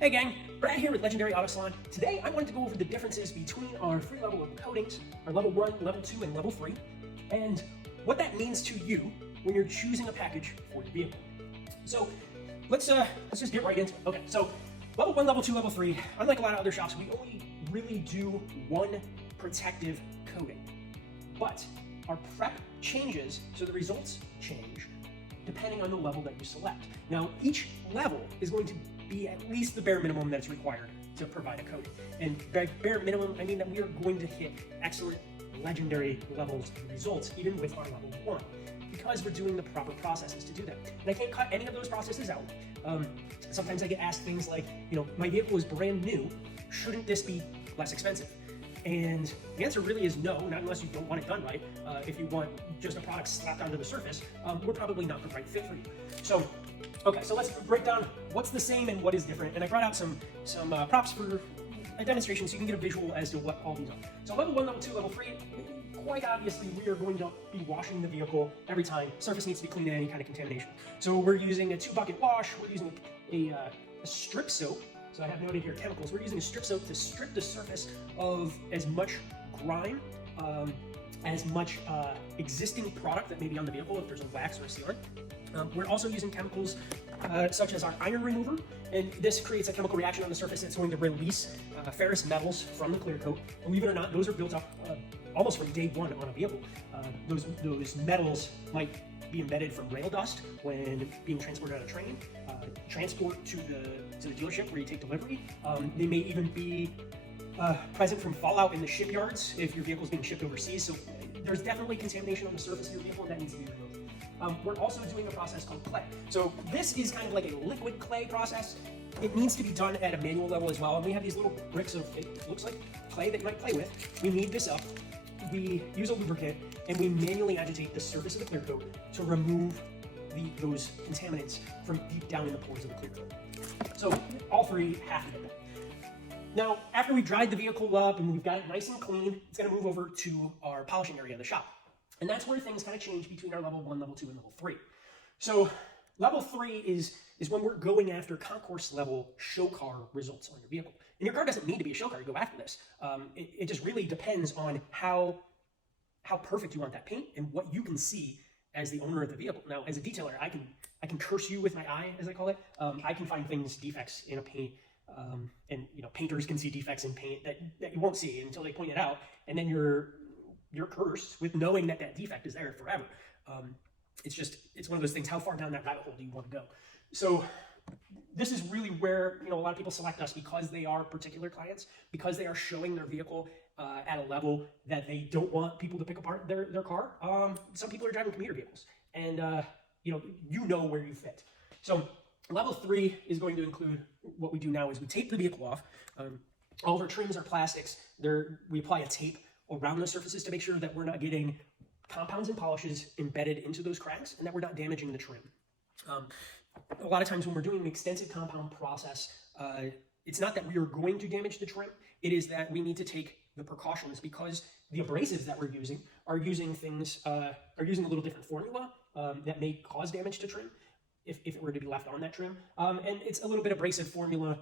Hey gang, Brad here with Legendary Auto Salon. Today I wanted to go over the differences between our three level of coatings, our level 1, level 2, and level 3, and what that means to you when you're choosing a package for your vehicle. So let's just get right into it. Okay, so level 1, level 2, level 3, unlike a lot of other shops, we only really do one protective coating. But our prep changes, so the results change depending on the level that you select. Now, each level is going to be at least the bare minimum that's required to provide a coating. And by bare minimum, I mean that we are going to hit excellent, legendary levels of results, even with our level 1, because we're doing the proper processes to do that. And I can't cut any of those processes out. Sometimes I get asked things like, my vehicle is brand new, shouldn't this be less expensive? And the answer really is no, not unless you don't want it done right. If you want just a product slapped onto the surface, we're probably not the right fit for you. So let's break down what's the same and what is different. And I brought out some props for a demonstration so you can get a visual as to what all these are. So level 1, level 2, level 3, quite obviously we are going to be washing the vehicle every time. Surface needs to be cleaned of any kind of contamination. So we're using a 2-bucket wash, we're using a strip soap. So I have noted here chemicals. We're using a strip soap to strip the surface of as much grime, as much existing product that may be on the vehicle if there's a wax or a sealant. We're also using chemicals such as our iron remover, and this creates a chemical reaction on the surface that's going to release ferrous metals from the clear coat. Believe it or not, those are built up almost from day one on a vehicle. Those metals might be embedded from rail dust when being transported on a train, transport to the dealership where you take delivery. They may even be present from fallout in the shipyards if your vehicle is being shipped overseas. So there's definitely contamination on the surface of your vehicle, and that needs to be removed. We're also doing a process called clay. So this is kind of like a liquid clay process. It needs to be done at a manual level as well. And we have these little bricks of, it looks like clay that you might play with. We knead this up. We use a lubricant and we manually agitate the surface of the clear coat to remove those contaminants from deep down in the pores of the clear coat. So all three have to get done. Now, after we dried the vehicle up and we've got it nice and clean, it's going to move over to our polishing area of the shop. And that's where things kind of change between our level 1, level 2, and level 3. So level 3 is when we're going after concourse level show car results on your vehicle. And your car doesn't need to be a show car to go after this. It just really depends on how perfect you want that paint and what you can see as the owner of the vehicle. Now, as a detailer, I can curse you with my eye, as I call it. I can find defects in a paint, and painters can see defects in paint that you won't see until they point it out, and then you're cursed with knowing that defect is there forever. It's one of those things. How far down that rabbit hole do you want to go? So this is really where a lot of people select us, because they are particular clients, because they are showing their vehicle at a level that they don't want people to pick apart their car. Some people are driving commuter vehicles, and you know where you fit. So level 3 is going to include what we do now is we tape the vehicle off. All of our trims are plastics. We apply a tape around the surfaces to make sure that we're not getting compounds and polishes embedded into those cracks and that we're not damaging the trim. A lot of times when we're doing an extensive compound process, it's not that we are going to damage the trim, it is that we need to take the precautions, because the abrasives that we're using are using a little different formula that may cause damage to trim if it were to be left on that trim. And it's a little bit abrasive formula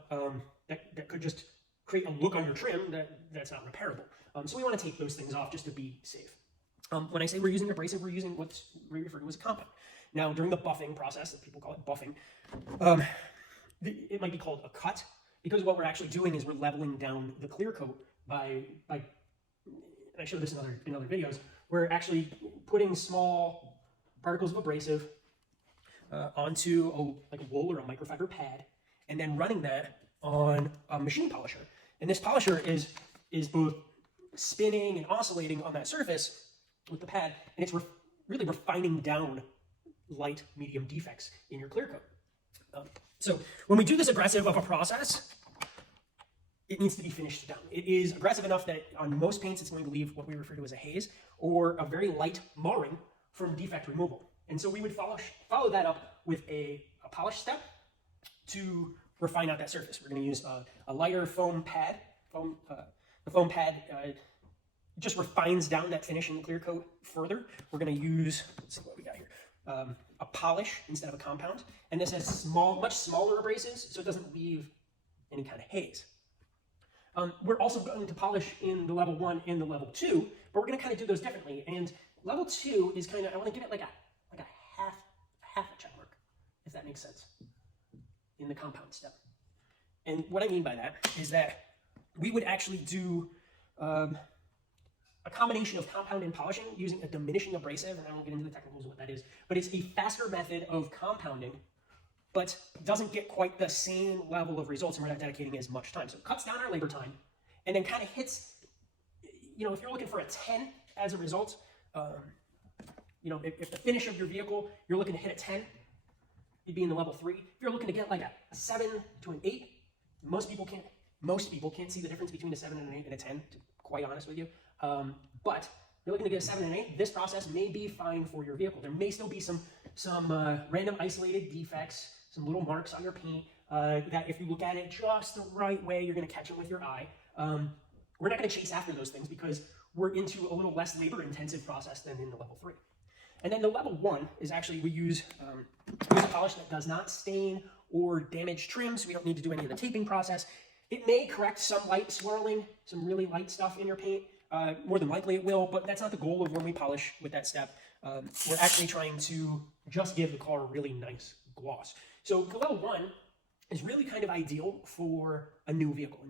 that could just create a look on your trim that's not repairable. So we want to take those things off just to be safe. When I say we're using abrasive, we're using what we refer to as a compound. Now, during the buffing process, that people call it buffing, it might be called a cut, because what we're actually doing is we're leveling down the clear coat by and I showed this in other videos, we're actually putting small particles of abrasive onto a wool or a microfiber pad, and then running that on a machine polisher. And this polisher is both spinning and oscillating on that surface with the pad, and it's really refining down light, medium defects in your clear coat. So when we do this aggressive of a process, it needs to be finished down. It is aggressive enough that on most paints it's going to leave what we refer to as a haze or a very light marring from defect removal. And so we would follow that up with a polish step to refine out that surface. We're going to use a lighter foam pad. The foam pad just refines down that finish in the clear coat further. We're going to use, let's see what we got here, a polish instead of a compound. And this has much smaller abrasives, so it doesn't leave any kind of haze. We're also going to polish in the level 1 and the level 2, but we're going to kind of do those differently. And level 2 is kind of, I want to give it like a half a check mark, if that makes sense, in the compound step. And what I mean by that is that we would actually do a combination of compound and polishing using a diminishing abrasive, and I won't get into the technicals of what that is, but it's a faster method of compounding, but doesn't get quite the same level of results, and we're not dedicating as much time. So it cuts down our labor time, and then kind of hits, if you're looking for a 10 as a result, if the finish of your vehicle, you're looking to hit a 10, you'd be in the level 3. If you're looking to get like a 7 to an 8, most people can't see the difference between a 7 and an 8 and a 10, to be quite honest with you. But if you're looking to get a 7 and an 8, this process may be fine for your vehicle. There may still be some random isolated defects, some little marks on your paint that if you look at it just the right way, you're going to catch them with your eye. We're not going to chase after those things because we're into a little less labor-intensive process than in the level 3. And then the level 1 is actually we use a polish that does not stain or damage trims. We don't need to do any of the taping process. It may correct some light swirling, some really light stuff in your paint. More than likely it will, but that's not the goal of when we polish with that step. We're actually trying to just give the car a really nice gloss. So the level 1 is really kind of ideal for a newer vehicle.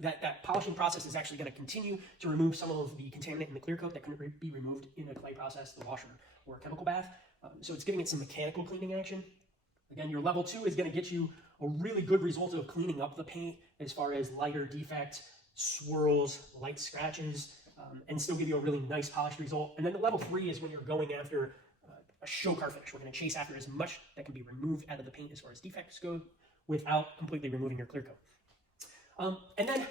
That polishing process is actually going to continue to remove some of the contaminant in the clear coat that couldn't be removed in a clay process, the washer, or a chemical bath. So it's giving it some mechanical cleaning action. Again, your level 2 is going to get you a really good result of cleaning up the paint as far as lighter defects, swirls, light scratches, and still give you a really nice polished result. And then the level 3 is when you're going after a show car finish. We're going to chase after as much that can be removed out of the paint as far as defects go without completely removing your clear coat. And then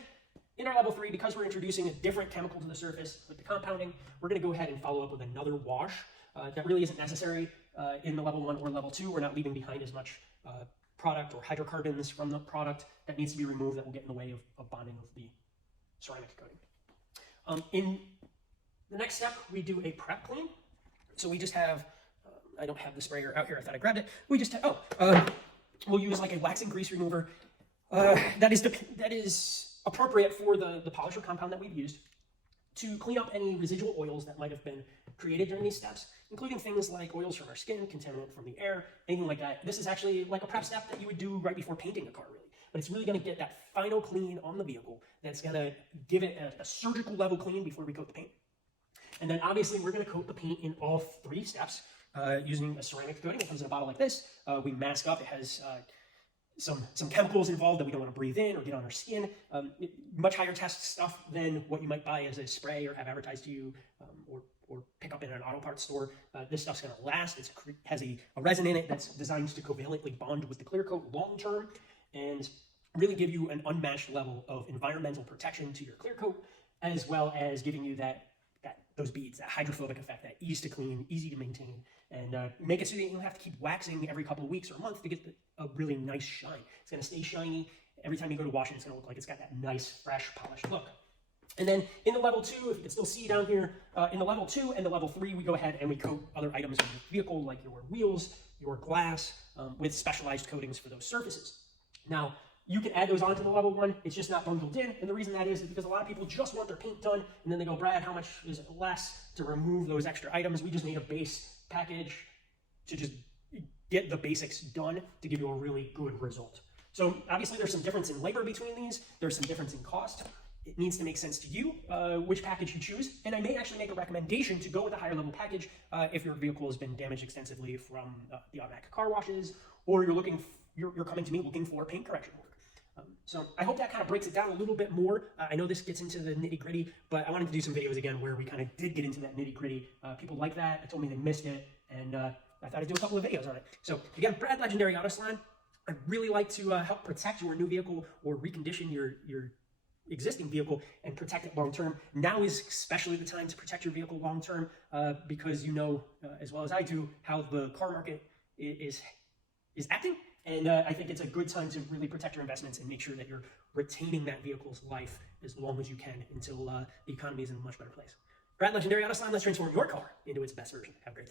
in our level 3, because we're introducing a different chemical to the surface with the compounding, we're going to go ahead and follow up with another wash that really isn't necessary in the level 1 or level 2. We're not leaving behind as much product or hydrocarbons from the product that needs to be removed that will get in the way of bonding with the ceramic coating. In the next step, we do a prep clean. So we just have, I don't have the sprayer out here, I thought I grabbed it. We just have, we'll use like a wax and grease remover that is appropriate for the polisher compound that we've used to clean up any residual oils that might have been created during these steps, including things like oils from our skin, contaminant from the air, anything like that. This is actually like a prep step that you would do right before painting a car, really. But it's really going to get that final clean on the vehicle that's going to give it a surgical level clean before we coat the paint. And then obviously we're going to coat the paint in all 3 steps using a ceramic coating. It comes in a bottle like this. We mask up. It has some chemicals involved that we don't want to breathe in or get on our skin. Much higher test stuff than what you might buy as a spray or have advertised to you or pick up in an auto parts store. This stuff's going to last. It has a resin in it that's designed to covalently bond with the clear coat long term and really give you an unmatched level of environmental protection to your clear coat, as well as giving you those beads, that hydrophobic effect, that ease to clean, easy to maintain, and make it so that you don't have to keep waxing every couple of weeks or a month to get a really nice shine. It's going to stay shiny. Every time you go to wash it, it's going to look like it's got that nice, fresh, polished look. And then in the level 2, if you can still see down here, in the level 2 and the level 3, we go ahead and we coat other items of your vehicle, like your wheels, your glass, with specialized coatings for those surfaces. Now, you can add those onto the level 1. It's just not bundled in. And the reason that is because a lot of people just want their paint done, and then they go, Brad, how much is it less to remove those extra items? We just need a base package to just get the basics done to give you a really good result. So obviously there's some difference in labor between these. There's some difference in cost. It needs to make sense to you, which package you choose. And I may actually make a recommendation to go with a higher level package if your vehicle has been damaged extensively from the automatic car washes, or you're coming to me looking for paint correction work. So I hope that kind of breaks it down a little bit more. I know this gets into the nitty gritty, but I wanted to do some videos again where we kind of did get into that nitty gritty. People like that. They told me they missed it, and I thought I'd do a couple of videos on it. So again, Brad, Legendary Auto Salon. I'd really like to help protect your new vehicle or recondition your existing vehicle and protect it long term. Now is especially the time to protect your vehicle long term because you know as well as I do how the car market is acting. And I think it's a good time to really protect your investments and make sure that you're retaining that vehicle's life as long as you can until the economy is in a much better place. Brad, Legendary Auto Salon, let's transform your car into its best version. Have a great day.